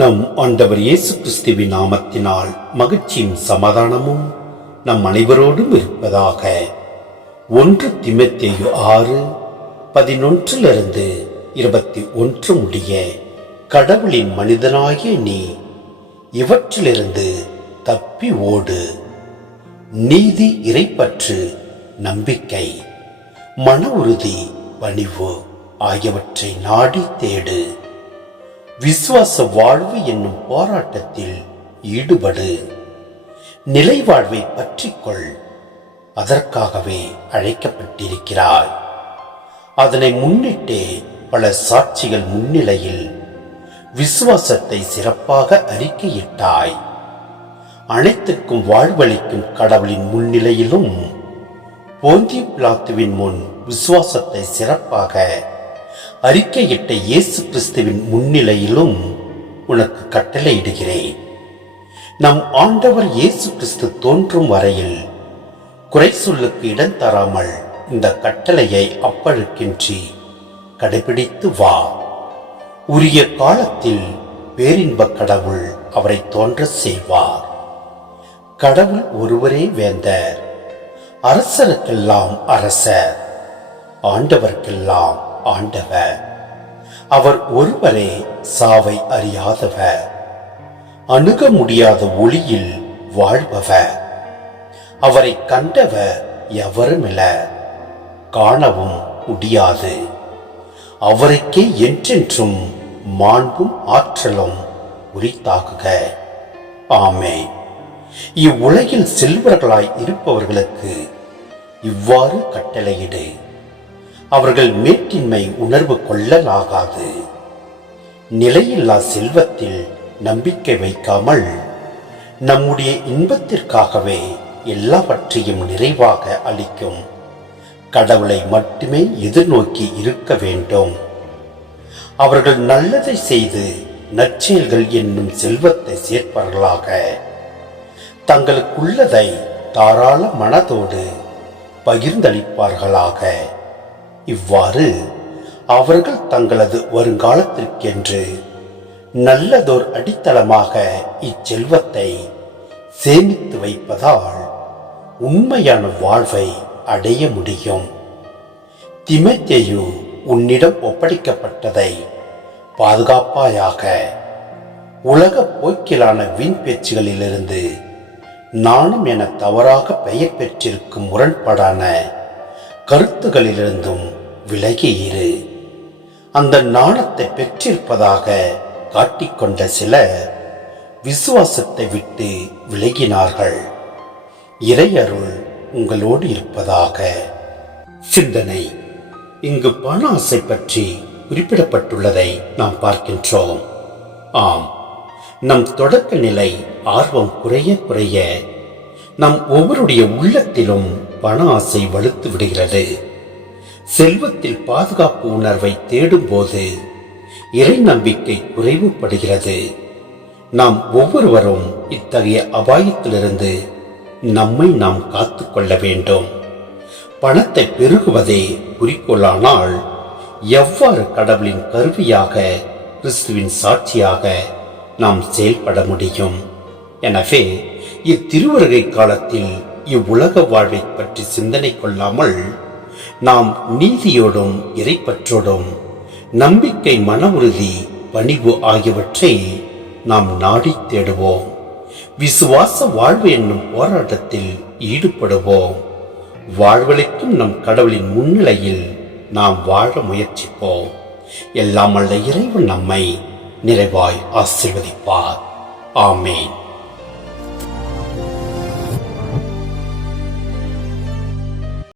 நம் ஆண்டவர் இயேசு கிறிஸ்துவின் நாமத்தினால் மகிழ்ச்சியும் சமாதானமும் நம் அனைவரோடும் இருப்பதாக. 1 தீமோத்தேயு 6:11-21 முடிய. கடவுளின் மனிதனாகிய நீ இவற்றிலிருந்து தப்பி ஓடு. நீதி, இறைப்பற்று, நம்பிக்கை, மன உறுதி, பணிவு ஆகியவற்றை நாடி தேடு. விசுவாச வாழ்வு என்னும் போராட்டத்தில் ஈடுபடு. நிலை வாழ்வை பற்றிக்கொள். அதற்காகவே அழைக்கப்பட்டிருக்கிறாய். அதனை முன்னிட்டே பல சாட்சிகள் முன்னிலையில் விசுவாசத்தை சிறப்பாக அறிக்கையிட்டாய். அனைத்துக்கும் வாழ்வளிக்கும் கடவுளின் முன்னிலையிலும் போந்தியு பிலாத்துவின் முன் விசுவாசத்தை சிறப்பாக அறிக்கையிட்ட இயேசு கிறிஸ்துவின் முன்னிலையிலும் உனக்கு கட்டளையிடுகிறேன். நம் ஆண்டவர் இயேசு கிறிஸ்து தோன்றும் வரையில் குறை சொல்லுக்கு இடம் தராமல் இந்த கட்டளையை அப்பழுக்கின்றி கடைபிடித்து வா. உரிய காலத்தில் பேரின்ப கடவுள் அவரை தோன்ற செய்வார். கடவுள் ஒருவரே வேந்தர், அரசருக்கெல்லாம் அரசர், ஆண்டவர்க்கெல்லாம் ஆண்டவர். அவர் ஒருவரே சாவை அறியாதவர், அணுக முடியாத ஒளியில் வாழ்பவர். அவரை கண்டவர் எவருமில்ல, காணவும் முடியாது. அவருக்கே என்றென்றும் மாண்பும் ஆற்றலும் உரித்தாகுக. ஆமென். இவ்வுலகில் செல்வர்களாய் இருப்பவர்களுக்கு இவ்வாறு கட்டளையிடு. அவர்கள் மேட்டின்மை உணர்வு கொள்ளலாகாது. நிலையில்லா செல்வத்தில் நம்பிக்கை வைக்காமல் நம்முடைய இன்பத்திற்காகவே எல்லாவற்றையும் நிறைவாக அளிக்கும் கடவுளை மட்டுமே எதிர்நோக்கி இருக்க வேண்டும். அவர்கள் நல்லதை செய்து நற்செயல்கள் என்னும் செல்வத்தை சேர்ப்பவர்களாக தங்களுக்குள்ளதை தாராள மனதோடு பகிர்ந்தளிப்பார்களாக. இவ்வாறு அவர்கள் தங்களது வருங்காலத்திற்கென்று நல்லதோர் அடித்தளமாக இச்செல்வத்தை சேமித்து வைப்பதால் உண்மையான வாழ்வை அடைய முடியும். தீமோத்தேயு, உன்னிடம் ஒப்படைக்கப்பட்டதை பாதுகாப்பாயாக. உலக போக்கிலான வீண் பேச்சுகளிலிருந்து நானும் என தவறாக பெயர் பெற்றிருக்கும் முரண்பாடான கருத்துகளிலிருந்தும் விலகி இரு. அந்த நாணத்தை பெற்றிருப்பதாக காட்டிக்கொண்ட சிலர் விசுவாசத்தை விட்டு விலகினார்கள். இறையருள் உங்களோடு இருப்பதாக. சிந்தனை. இங்கு பண ஆசை பற்றி குறிப்பிடப்பட்டுள்ளதை நாம் பார்க்கின்றோம். ஆம், நம் தொடக்க நிலை ஆர்வம் குறைய குறைய நம் ஒவ்வொருடைய உள்ளத்திலும் பண ஆசை வலுத்து விடுகிறது. செல்வத்தில் பாதுகாப்பு உணர்வை தேடும் போது இறை நம்பிக்கை குறைவுபடுகிறது. நாம் ஒவ்வொருவரும் இத்தகைய அபாயத்திலிருந்து நம்மை நாம் காத்துக்கொள்ள வேண்டும். பணத்தை பெருகுவதே குறிக்கோளானால் எவ்வாறு கடவுளின் கருவியாக, கிறிஸ்துவின் சாட்சியாக நாம் செயல்பட முடியும்? எனவே இத்திருவருகை காலத்தில் இவ்வுலக வாழ்வை பற்றி சிந்தனை கொள்ளாமல் நாம் நீதியோடும் இறைப்பற்றோடும் நம்பிக்கை, மன உறுதி, பணிவு ஆகியவற்றை நாம் நாடி தேடுவோம். விசுவாச வாழ்வு என்னும் போராட்டத்தில் ஈடுபடுவோம். வாழ்வளிக்கும் நம் கடவுளின் முன்னிலையில் நாம் வாழ முயற்சிப்போம். எல்லாம் வல்ல இறைவன் நம்மை நிறைவாய் ஆசீர்வதிப்பார். ஆமென்.